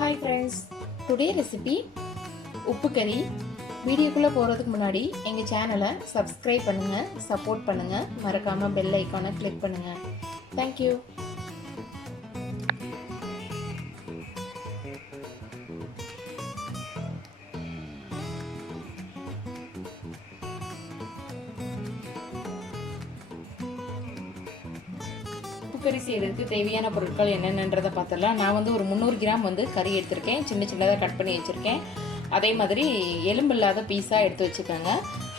Hi friends, today recipe உப்பு கறி. வீடியோக்குள்ள போறதுக்கு முன்னாடி எங்க சேனலை சப்ஸ்கிரைப் பண்ணுங்க, சப்போர்ட் பண்ணுங்க, மறக்காம பெல் ஐகானை கிளிக் பண்ணுங்க. Thank you. கறி செய்யறதுக்கு தேவையான பொருட்கள் என்னென்னன்றதை பார்த்துடலாம். நான் வந்து ஒரு 300 கிராம் வந்து கறி எடுத்திருக்கேன். சின்ன சின்னதாக கட் பண்ணி வச்சுருக்கேன். அதே மாதிரி எலும்பு இல்லாத பீஸாக எடுத்து வச்சுக்கோங்க.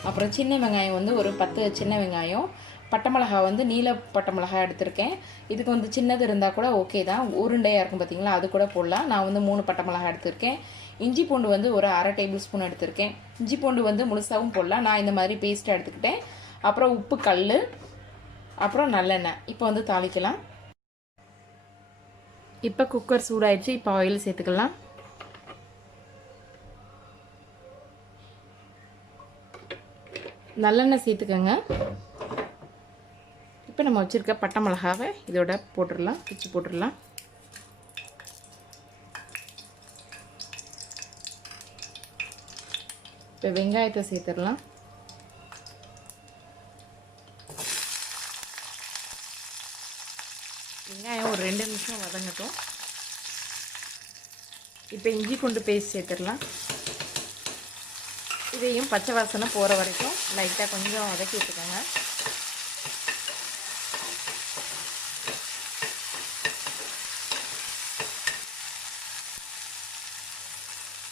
அப்புறம் சின்ன வெங்காயம் வந்து ஒரு 10 சின்ன வெங்காயம், பட்டை மிளகா வந்து நீல பட்டை மிளகா எடுத்திருக்கேன். இதுக்கு வந்து சின்னது இருந்தால் கூட ஓகே தான், உருண்டையாக இருக்கும் பார்த்தீங்களா, அது கூட போடலாம். நான் வந்து 3 பட்டை மிளகா எடுத்திருக்கேன். இஞ்சி பூண்டு வந்து ஒரு 1/2 டேபிள் ஸ்பூன் எடுத்திருக்கேன். இஞ்சி பூண்டு வந்து முழுசாகவும் போடலாம், நான் இந்த மாதிரி பேஸ்ட்டாக எடுத்துக்கிட்டேன். அப்புறம் உப்பு கல், அப்புறம் நல்லெண்ணெய். இப்போ வந்து தாளிக்கலாம். இப்போ குக்கர் சூடாயிடுச்சு. இப்போ ஆயில் சேர்த்துக்கலாம். நல்லெண்ணெய் சேர்த்துக்கோங்க. இப்போ நம்ம வச்சுருக்க பட்டை மிளகாவை இதோட போட்டுடலாம், பிச்சு போட்டுடலாம். இப்போ வெங்காயத்தை சேர்த்துடலாம். வெங்காயம் ஒரு 2 நிமிஷம் வதங்கட்டும். இப்போ இஞ்சி பூண்டு பேஸ்ட் சேர்த்துடலாம். இதையும் பச்சை வாசனை போகிற வரைக்கும் லைட்டாக கொஞ்சம் வதக்கி விட்டுக்கோங்க.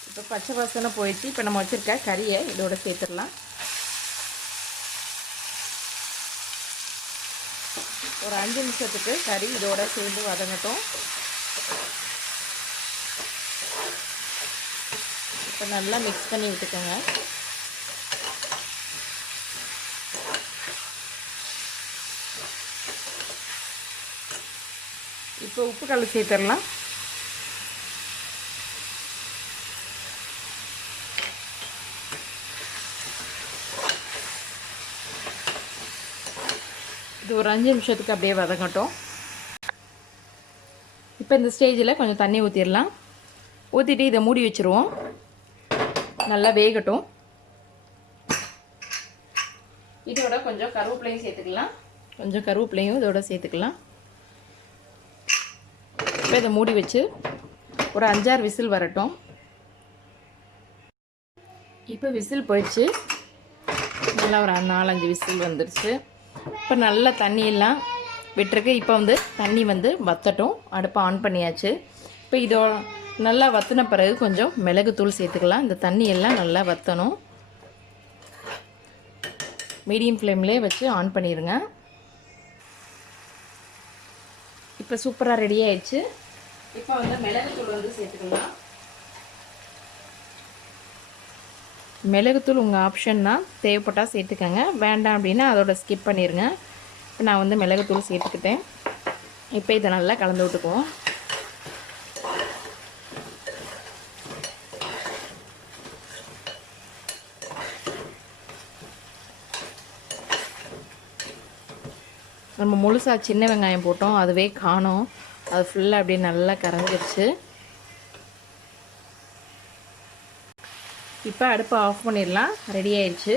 இப்போ பச்சை வாசனை போயிடுச்சு. இப்போ நம்ம வச்சுருக்க கறியை இதோட சேர்த்துடலாம். ஒரு 5 நிமிஷத்துக்கு கறி இதோட சேர்ந்து வதங்கட்டும். இப்போ நல்லா மிக்ஸ் பண்ணி விட்டுக்கோங்க. இப்போ உப்பு கல் சேர்த்துடலாம். இது ஒரு 5 நிமிஷத்துக்கு அப்படியே வதங்கட்டும். இப்போ இந்த ஸ்டேஜில் கொஞ்சம் தண்ணி ஊற்றிடலாம். ஊற்றிட்டு இதை மூடி வச்சுருவோம், நல்லா வேகட்டும். இதோட கொஞ்சம் கருவேப்பிலையும் சேர்த்துக்கலாம். கொஞ்சம் கருவேப்பிலையும் இதோட சேர்த்துக்கலாம். இப்போ இதை மூடி வச்சு ஒரு 5-6 விசில் வரட்டும். இப்போ விசில் போயிடுச்சு. நல்லா ஒரு 4-5 விசில் வந்துடுச்சு. இப்போ நல்லா தண்ணியெல்லாம் விட்டுருக்கு. இப்போ வந்து தண்ணி வந்து வற்றட்டும். அடுப்பை ஆன் பண்ணியாச்சு. இப்போ இதோ நல்லா வற்றின பிறகு கொஞ்சம் மிளகுத்தூள் சேர்த்துக்கலாம். இந்த தண்ணியெல்லாம் நல்லா வற்றணும். மீடியம் ஃப்ளேம்லேயே வச்சு ஆன் பண்ணிடுங்க. இப்போ சூப்பராக ரெடி ஆயிடுச்சு. இப்போ வந்து மிளகுத்தூள் வந்து சேர்த்துக்கலாம். மிளகுத்தூள் உங்கள் ஆப்ஷன் தான், தேவைப்பட்டால் சேர்த்துக்கங்க, வேண்டாம் அப்படின்னா அதோட ஸ்கிப் பண்ணிடுங்க. இப்போ நான் வந்து மிளகுத்தூள் சேர்த்துக்கிட்டேன். இப்போ இதை நல்லா கலந்து விட்டுக்குவோம். நம்ம முழுசாக சின்ன வெங்காயம் போட்டோம், அதுவே காணோம். அது ஃபுல்லாக அப்படியே நல்லா கரைஞ்சிருச்சு. இப்போ அடுப்பை ஆஃப் பண்ணிடலாம். ரெடி ஆயிடுச்சு.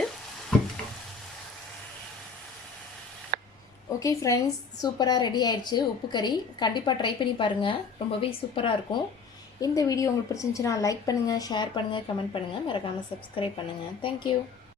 ஓகே ஃப்ரெண்ட்ஸ், சூப்பராக ரெடி ஆயிடுச்சு உப்பு கறி. கண்டிப்பாக ட்ரை பண்ணி பாருங்கள், ரொம்பவே சூப்பராக இருக்கும். இந்த வீடியோ உங்களுக்கு பிடிச்சிருந்துச்சுன்னா லைக் பண்ணுங்கள், ஷேர் பண்ணுங்கள், கமெண்ட் பண்ணுங்கள், மறக்காமல் சப்ஸ்கிரைப் பண்ணுங்கள். தேங்க்யூ.